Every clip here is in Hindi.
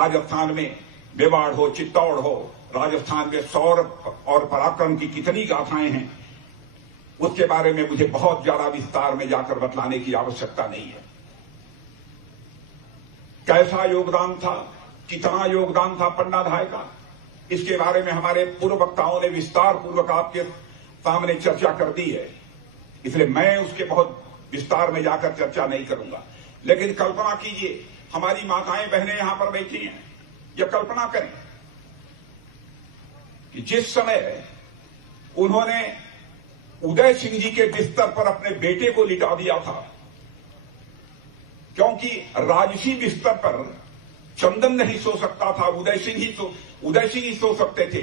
राजस्थान में मेवाड़ हो, चित्तौड़ हो, राजस्थान में शौर्य और पराक्रम की कितनी गाथाएं हैं, उसके बारे में मुझे बहुत ज्यादा विस्तार में जाकर बतलाने की आवश्यकता नहीं है। कैसा योगदान था, कितना योगदान था पन्ना धाय का, इसके बारे में हमारे पूर्व वक्ताओं ने विस्तार पूर्वक आपके सामने चर्चा कर दी है, इसलिए मैं उसके बहुत विस्तार में जाकर चर्चा नहीं करूंगा। लेकिन कल्पना कीजिए, हमारी माताएं बहनें यहां पर बैठी हैं, यह कल्पना करें कि जिस समय उन्होंने उदय सिंह जी के बिस्तर पर अपने बेटे को लिटा दिया था, क्योंकि राजसी बिस्तर पर चंदन नहीं सो सकता था, उदय सिंह ही सो सकते थे।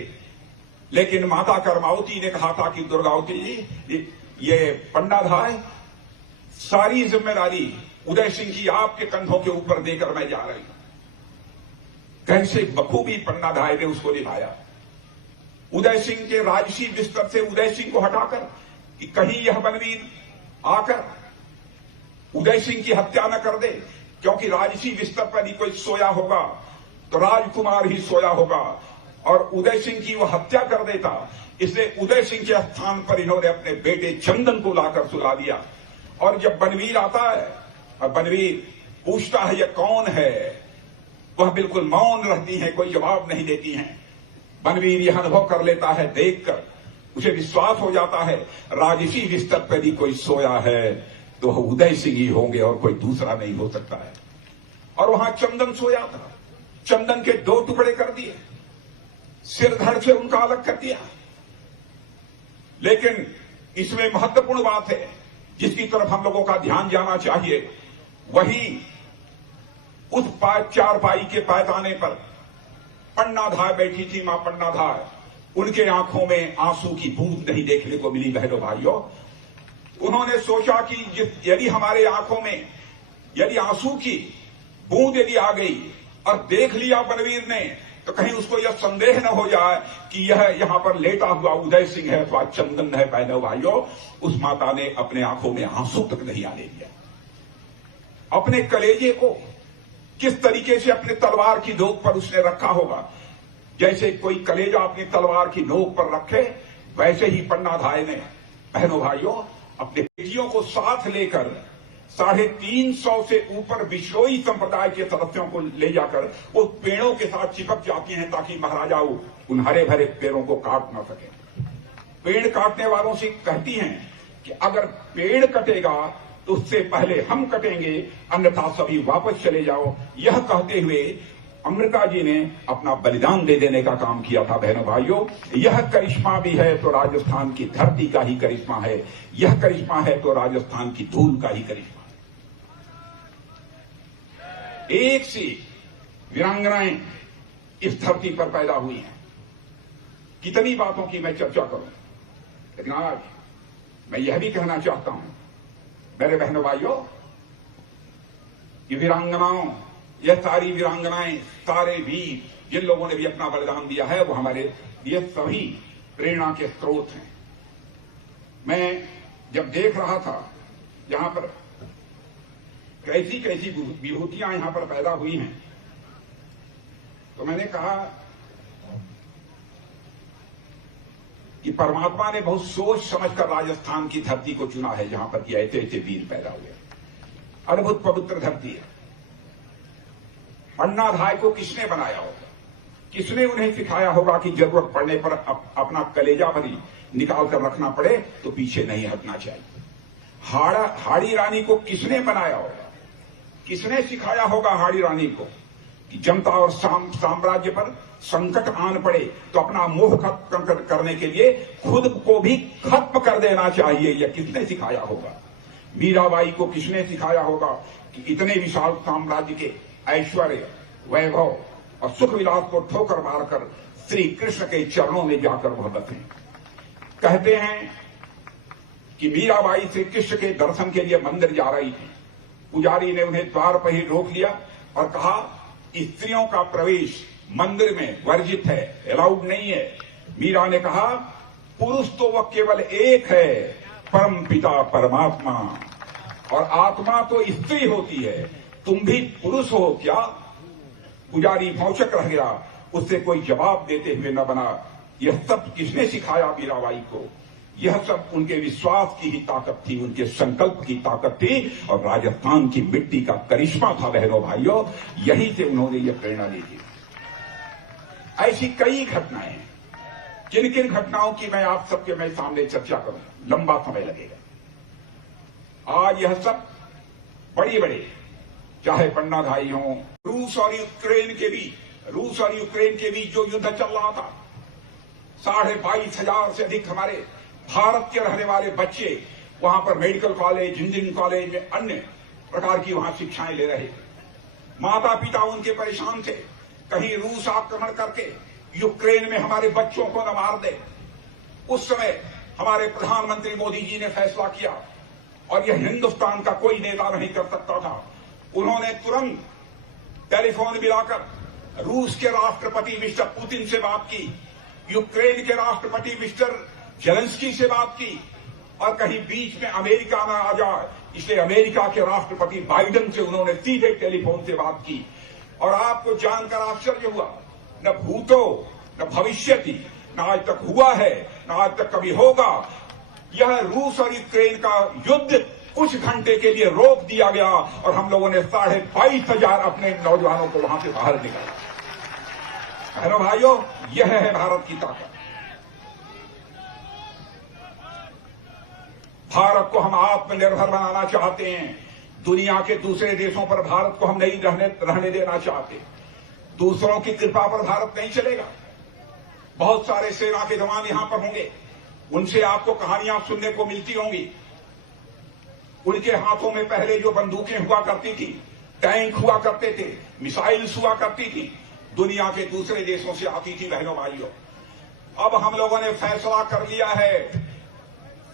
लेकिन माता कर्मावती ने कहा था कि दुर्गावती जी, ये पन्ना धाय, सारी जिम्मेदारी उदय सिंह की आपके कंधों के ऊपर देकर मैं जा रही हूं। कैसे बखूबी पन्ना धाय ने उसको निभाया। उदय सिंह के राजसी बिस्तर से उदय सिंह को हटाकर कि कहीं यह बनवीर आकर उदय सिंह की हत्या न कर दे, क्योंकि राजसी बिस्तर पर ही कोई सोया होगा तो राजकुमार ही सोया होगा और उदय सिंह की वह हत्या कर देता। इसलिए उदय सिंह के स्थान पर इन्होंने अपने बेटे चंदन को लाकर सुला दिया। और जब बनवीर आता है और बनवीर पूछता है यह कौन है, वह बिल्कुल मौन रहती है, कोई जवाब नहीं देती हैं। बनवीर यह अनुभव कर लेता है, देखकर उसे विश्वास हो जाता है राजसी बिस्तर पर ही कोई सोया है तो वह उदय सिंह ही होंगे और कोई दूसरा नहीं हो सकता है। और वहां चंदन सोया था, चंदन के 2 टुकड़े कर दिए, सिर धड़ से उनका अलग कर दिया। लेकिन इसमें महत्वपूर्ण बात है जिसकी तरफ हम लोगों का ध्यान जाना चाहिए, वही उस चारपाई के पैताने पर पन्ना धाय बैठी थी, मां पन्ना धाय। उनके आंखों में आंसू की बूंद नहीं देखने को मिली। बहनों भाइयों, उन्होंने सोचा कि यदि हमारे आंखों में यदि आंसू की बूंद यदि आ गई और देख लिया बनवीर ने, तो कहीं उसको यह संदेह न हो जाए कि यह यहां पर लेटा हुआ उदय सिंह है अथवा चंदन है। बहनों भाइयों, उस माता ने अपने आंखों में आंसू तक नहीं आने दिया। अपने कलेजे को किस तरीके से अपने तलवार की नोक पर उसने रखा होगा, जैसे कोई कलेजा अपनी तलवार की नोक पर रखे, वैसे ही पन्ना धाय ने, बहनों भाइयों, अपने बेटियों को साथ लेकर 350 से ऊपर विश्नोई संप्रदाय के सदस्यों को ले जाकर वो पेड़ों के साथ चिपक जाती हैं ताकि महाराजा उन हरे भरे पेड़ों को काट न सके। पेड़ काटने वालों से कहती हैं कि अगर पेड़ कटेगा तो उससे पहले हम कटेंगे, अन्यथा सभी वापस चले जाओ। यह कहते हुए अमृता जी ने अपना बलिदान दे देने का काम किया था। बहनों भाइयों, यह करिश्मा भी है तो राजस्थान की धरती का ही करिश्मा है, यह करिश्मा है तो राजस्थान की धूल का ही करिश्मा। एक सी वीरांगनाएं इस धरती पर पैदा हुई हैं। कितनी बातों की मैं चर्चा करूं, लेकिन आज मैं यह भी कहना चाहता हूं मेरे बहनों भाइयों, ये वीरांगनाओं, यह सारी वीरांगनाएं, सारे वीर जिन लोगों ने भी अपना बलिदान दिया है, वो हमारे लिए सभी प्रेरणा के स्रोत हैं। मैं जब देख रहा था यहां पर कैसी कैसी विभूतियां यहां पर पैदा हुई हैं, तो मैंने कहा कि परमात्मा ने बहुत सोच समझकर राजस्थान की धरती को चुना है, जहां पर कि ऐसे ऐसे वीर पैदा हुए। अद्भुत पवित्र धरती है। पन्ना धाय को किसने बनाया होगा, किसने उन्हें सिखाया होगा कि जरूरत पड़ने पर अपना कलेजा भरी निकाल कर रखना पड़े तो पीछे नहीं हटना चाहिए। हाड़ी रानी को किसने बनाया होगा, किसने सिखाया होगा हाड़ी रानी को कि जनता और साम्राज्य पर संकट आन पड़े तो अपना मोह खत्म करने के लिए खुद को भी खत्म कर देना चाहिए, यह किसने सिखाया होगा। मीराबाई को किसने सिखाया होगा कि इतने विशाल साम्राज्य के ऐश्वर्य, वैभव और सुख विलास को ठोकर मारकर श्री कृष्ण के चरणों में जाकर वह बसे। कहते हैं कि मीराबाई श्री कृष्ण के दर्शन के लिए मंदिर जा रही थी। पुजारी ने उन्हें द्वार पर ही रोक लिया और कहा स्त्रियों का प्रवेश मंदिर में वर्जित है, अलाउड नहीं है। मीरा ने कहा पुरुष तो वह केवल एक है, परम पिता परमात्मा, और आत्मा तो स्त्री होती है, तुम भी पुरुष हो क्या। पुजारी भौचक रह गया, उससे कोई जवाब देते हुए न बना। यह सब किसने सिखाया मीराबाई को? यह सब उनके विश्वास की ही ताकत थी, उनके संकल्प की ताकत थी और राजस्थान की मिट्टी का करिश्मा था। बहनों भाइयों, यहीं से उन्होंने यह प्रेरणा ली थी। ऐसी कई घटनाएं, किन किन घटनाओं की मैं आप सबके मैं सामने चर्चा करूं, लंबा समय लगेगा। आज यह सब बड़ी बड़ी, चाहे पन्नाधाई हो, रूस और यूक्रेन के बीच जो युद्ध चल रहा था, 22,500 से अधिक हमारे भारत के रहने वाले बच्चे वहां पर मेडिकल कॉलेज, इंजीनियरिंग कॉलेज में अन्य प्रकार की वहां शिक्षाएं ले रहे। माता पिता उनके परेशान थे, कहीं रूस आक्रमण करके यूक्रेन में हमारे बच्चों को न मार दे। उस समय हमारे प्रधानमंत्री मोदी जी ने फैसला किया और यह हिंदुस्तान का कोई नेता नहीं कर सकता था। उन्होंने तुरंत टेलीफोन मिलाकर रूस के राष्ट्रपति मिस्टर पुतिन से बात की, यूक्रेन के राष्ट्रपति मिस्टर जेलेंस्की से बात की और कहीं बीच में अमेरिका न आ जाए, इसलिए अमेरिका के राष्ट्रपति बाइडेन से उन्होंने सीधे टेलीफोन से बात की। और आपको जानकर आश्चर्य हुआ, न भूतो न भविष्यति, न आज तक हुआ है न आज तक कभी होगा, यह रूस और यूक्रेन का युद्ध कुछ घंटे के लिए रोक दिया गया और हम लोगों ने 22,500 अपने नौजवानों को वहां से बाहर निकाला। बहनों भाइयों, यह है भारत की ताकत। भारत को हम आत्मनिर्भर बनाना चाहते हैं। दुनिया के दूसरे देशों पर भारत को हम नहीं रहने देना चाहते। दूसरों की कृपा पर भारत नहीं चलेगा। बहुत सारे सेना के जवान यहां पर होंगे, उनसे आपको कहानियां सुनने को मिलती होंगी। उनके हाथों में पहले जो बंदूकें हुआ करती थी, टैंक हुआ करते थे, मिसाइल्स हुआ करती थी, दुनिया के दूसरे देशों से आती थी। बहनों भाइयों, अब हम लोगों ने फैसला कर लिया है,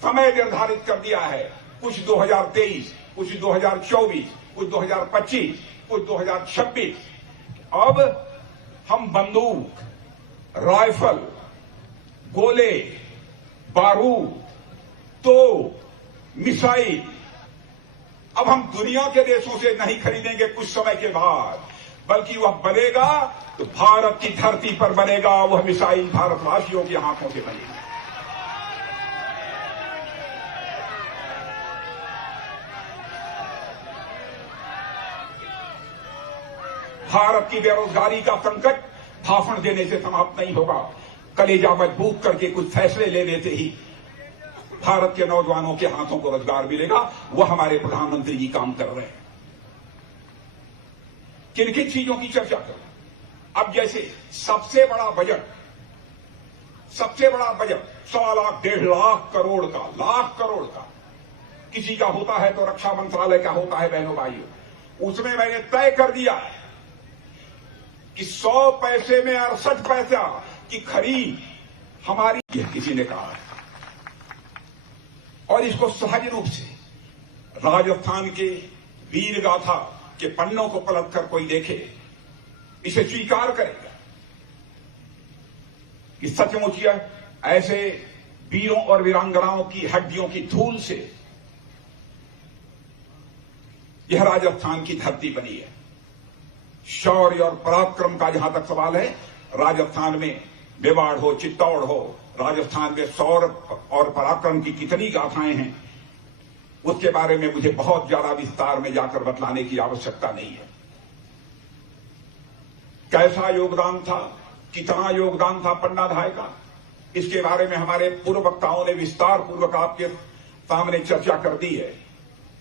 समय निर्धारित कर दिया है, कुछ 2023, कुछ 2024, कुछ 2025, कुछ 2026। अब हम बंदूक, राइफल, गोले, बारूद, तोप, मिसाइल अब हम दुनिया के देशों से नहीं खरीदेंगे कुछ समय के बाद, बल्कि वह बनेगा तो भारत की धरती पर बनेगा। वह मिसाइल भारतवासियों के हाथों से बनेगी। भारत की बेरोजगारी का संकट भाषण देने से समाप्त नहीं होगा। कलेजा मजबूत करके कुछ फैसले लेने से ही भारत के नौजवानों के हाथों को रोजगार मिलेगा। वह हमारे प्रधानमंत्री जी काम कर रहे हैं। किन किन चीजों की चर्चा करूं? अब जैसे सबसे बड़ा बजट 1.25 लाख 1.5 लाख करोड़ का किसी का होता है तो रक्षा मंत्रालय का होता है। बहनों भाइयों, उसमें मैंने तय कर दिया है कि 100 पैसे में 68 पैसा की खरीद हमारी, किसी ने कहा है। और इसको सहज रूप से राजस्थान के वीर गाथा के पन्नों को पलटकर कोई देखे, इसे स्वीकार करेगा कि सचमुच यह ऐसे वीरों और वीरांगनाओं की हड्डियों की धूल से यह राजस्थान की धरती बनी है। शौर्य और पराक्रम का जहां तक सवाल है, राजस्थान में मेवाड़ हो, चित्तौड़ हो, राजस्थान में शौर्य और पराक्रम की कितनी गाथाएं हैं, उसके बारे में मुझे बहुत ज्यादा विस्तार में जाकर बतलाने की आवश्यकता नहीं है। कैसा योगदान था, कितना योगदान था पन्नाधाय का, इसके बारे में हमारे पूर्व वक्ताओं ने विस्तार पूर्वक आपके सामने चर्चा कर दी है,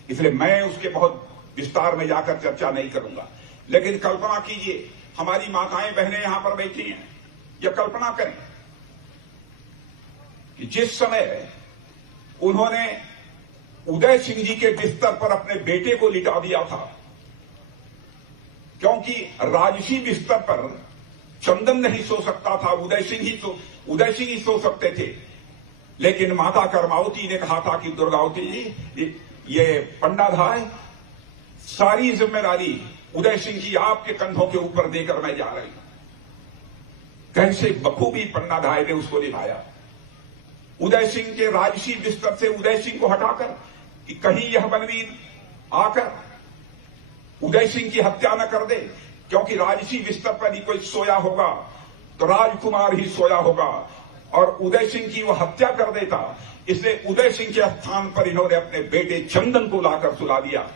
इसलिए मैं उसके बहुत विस्तार में जाकर चर्चा नहीं करूंगा। लेकिन कल्पना कीजिए, हमारी माताएं बहनें यहां पर बैठी हैं, यह कल्पना करें कि जिस समय उन्होंने उदय सिंह जी के बिस्तर पर अपने बेटे को लिटा दिया था, क्योंकि राजसी बिस्तर पर चंदन नहीं सो सकता था, उदय सिंह ही सो सकते थे। लेकिन माता कर्मावती ने कहा था कि दुर्गावती जी, ये पन्नाधाय, सारी जिम्मेदारी उदय सिंह जी आपके कंधों के ऊपर देकर मैं जा रही हूं। कैसे बखूबी पन्नाधाय ने उसको निभाया। उदय सिंह के राजसी बिस्तर से उदय सिंह को हटाकर कि कहीं यह बलवीर आकर उदय सिंह की हत्या न कर दे, क्योंकि राजसी बिस्तर पर ही कोई सोया होगा तो राजकुमार ही सोया होगा और उदय सिंह की वो हत्या कर देता। इसलिए उदय सिंह के स्थान पर इन्होंने अपने बेटे चंदन को लाकर सुला दिया।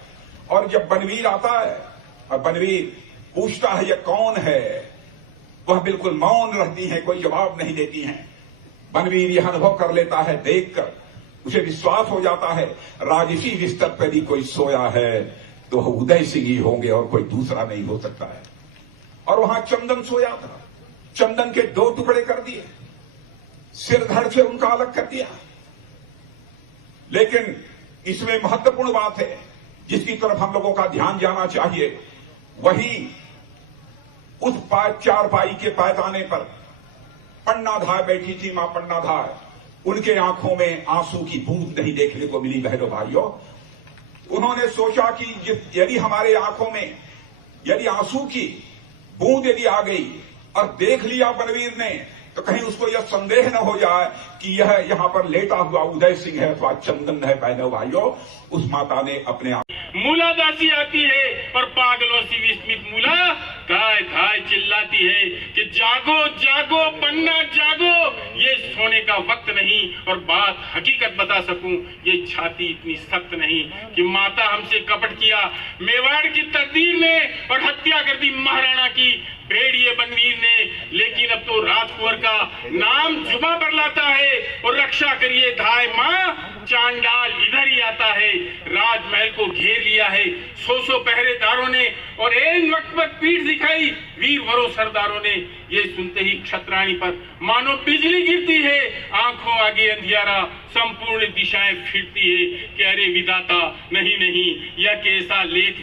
और जब बनवीर आता है और बनवीर पूछता है ये कौन है, वह बिल्कुल मौन रहती हैं, कोई जवाब नहीं देती हैं। बनवीर यह अनुभव कर लेता है, देखकर उसे विश्वास हो जाता है राजसी बिस्तर पर ही कोई सोया है तो वह उदय सिंह ही होंगे और कोई दूसरा नहीं हो सकता है। और वहां चंदन सोया था। चंदन के 2 टुकड़े कर दिए, सिर धड़ से उनका अलग कर दिया। लेकिन इसमें महत्वपूर्ण बात है जिसकी तरफ हम लोगों का ध्यान जाना चाहिए, वही उस चारपाई के पायदाने पर पन्नाधाय बैठी थी। मां पन्नाधाय, उनके आंखों में आंसू की बूंद नहीं देखने को मिली। बहनों भाइयों, उन्होंने सोचा कि यदि हमारे आंखों में यदि आंसू की बूंद यदि आ गई और देख लिया बनवीर ने, तो कहीं उसको यह संदेह न हो जाए कि यह यहां पर लेटा हुआ उदय सिंह है अथवा चंदन है। बहनों भाइयों, उस माता ने अपने मूला दासी आती है और पागलों सी विस्मित मूला धाय धाय चिल्लाती है कि जागो जागो पन्ना जागो, ये सोने का वक्त नहीं। और बात हकीकत बता सकूं, ये छाती इतनी सख्त नहीं कि माता हमसे कपट किया, मेवाड़ की तकदीर ने और हत्या कर दी महाराणा की भेड़िए बनवीर ने। लेकिन अब तो राजकुंवर का नाम जुबा पर लाता है और रक्षा करिए धाय मां, चांडाल इधर ही आता है। राजमहल को घेर लिया है 100 पहरेदारों ने और एन वक्त पर पीठ दिखाई वीर वरों सरदारों ने। ये सुनते ही क्षत्राणी पर मानो बिजली गिरती है, आंखों आगे अंधियारा, संपूर्ण दिशाएं फिरती है कि अरे विधाता, नहीं नहीं, यह कैसा लेख